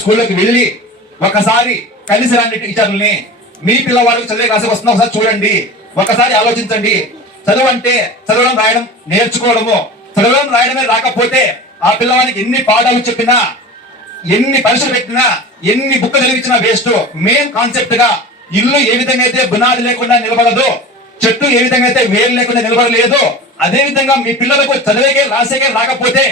స్కూల్లోకి వెళ్ళి ఒకసారి కలిసి రండి టీచర్లని. మీ పిల్లవాడికి చదివే క్లాస్ వస్తున్నా ఒకసారి చూడండి, ఒకసారి ఆలోచించండి. చదువు అంటే చదవడం రాయడం నేర్చుకోవడము. చదవడం రాయడమే రాకపోతే ఆ పిల్లవానికి ఎన్ని పాఠాలు చెప్పినా, ఎన్ని పరీక్షలు పెట్టినా, ఎన్ని బుక్ చదివించినా వేస్ట్. మెయిన్ కాన్సెప్ట్ గా ఇల్లు ఏ విధంగా అయితే బునాది లేకుండా నిలబడదు, చెట్టు ఏ విధంగా అయితే వేలు లేకుండా నిలబడలేదు, అదే విధంగా మీ పిల్లలకు చదివేకే రాసేకే రాకపోతే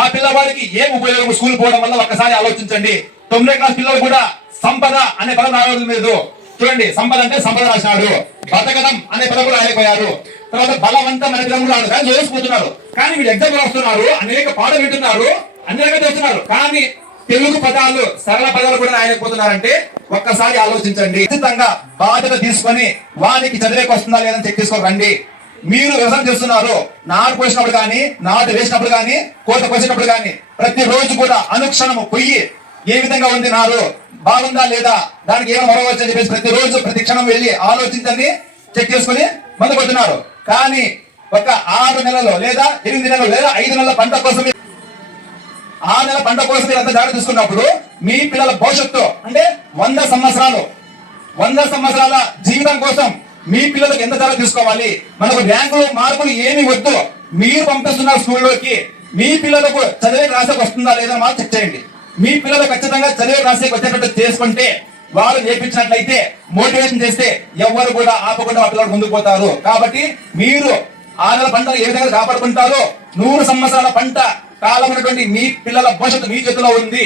ఆ పిల్లవాడికి ఏం ఉపయోగం స్కూల్ పోవడం వల్ల ఒక్కసారి ఆలోచించండి. 9వ క్లాస్ పిల్లలు కూడా సంపద అనే పదం రాయడం లేదు. చూడండి, సంపద అంటే సంపద రాసినాడు, బతకడం అనే పదం కూడా రాయకపోయారు. తర్వాత బలవంతం అనే పదం కూడా కానీ చేసుకుంటున్నారు. కానీ వీళ్ళు ఎగ్జామ్ రాస్తున్నారు, అనేక పాఠం వింటున్నారు, అన్ని రకాలు చేస్తున్నారు, కానీ తెలుగు పదాలు సరళ పదాలు కూడా రాయలేకపోతున్నారంటే ఒక్కసారి ఆలోచించండి. ఖచ్చితంగా బాధ్యత తీసుకొని వానికి చదివేకి వస్తుందా లేదని చెక్ చేసుకో రండి. మీరు వ్యవసాయం చేస్తున్నారు, నాటు పోసినప్పుడు కానీ, నాటు వేసినప్పుడు కానీ, కోత కోసినప్పుడు కానీ ప్రతి రోజు కూడా అనుక్షణము పొయ్యి ఏ విధంగా ఉంది, నారు బాగుందా లేదా, దానికి ఏమో మరొకటి అని చెప్పేసి ప్రతి రోజు ప్రతి క్షణం వెళ్ళి ఆలోచించండి, చెక్ చేసుకుని మందు కొడుతున్నారు. కానీ ఒక 6 నెలలు లేదా 8 నెలలు లేదా 5 నెలల పంట కోసం, 6 నెలల పంట కోసం మీరు అంత జాగ్రత్త తీసుకున్నప్పుడు మీ పిల్లల భవిష్యత్తు అంటే 100 సంవత్సరాల జీవితం కోసం మీ పిల్లలకు ఎంత జాగ్రత్త తీసుకోవాలి. మనకు ర్యాంకులు మార్కులు ఏమి వద్దు, మీరు పంపిస్తున్న స్కూల్లోకి మీ పిల్లలకు చదివే రాసేకి వస్తుందా లేదా మాత్రం చెక్ చేయండి. మీ పిల్లలు ఖచ్చితంగా చదివే రాసేకి వచ్చేటట్టు చేసుకుంటే, వాళ్ళు నేర్పించినట్లయితే, మోటివేషన్ చేస్తే ఎవరు కూడా ఆపకుండా ఆ పిల్లలు ముందుకు పోతారు. కాబట్టి మీరు 6 నెలల పంటలు ఏ విధంగా కాపాడుకుంటారో 100 సంవత్సరాల పంట కాలం ఉన్నటువంటి మీ పిల్లల భవిష్యత్తు మీ చేతిలో ఉంది.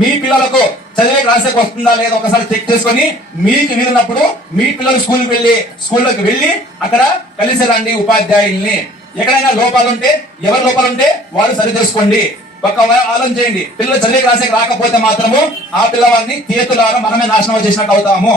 మీ పిల్లలకు చదివే రాసేకి వస్తుందా లేదా ఒకసారి చెక్ చేసుకొని మీకు వీలున్నప్పుడు మీ పిల్లలు స్కూల్లోకి వెళ్ళి అక్కడ కలిసి రండి ఉపాధ్యాయుల్ని. ఎక్కడైనా లోపాలు ఉంటే, ఎవరి లోపాలు ఉంటే వాళ్ళు సరి చేసుకోండి. ఒక ఆలోచన చేయండి, పిల్లలు చదివే రాసేకి రాకపోతే మాత్రము ఆ పిల్లవాడిని చేతులారా మనమే నాశనం చేసినట్టు అవుతాము.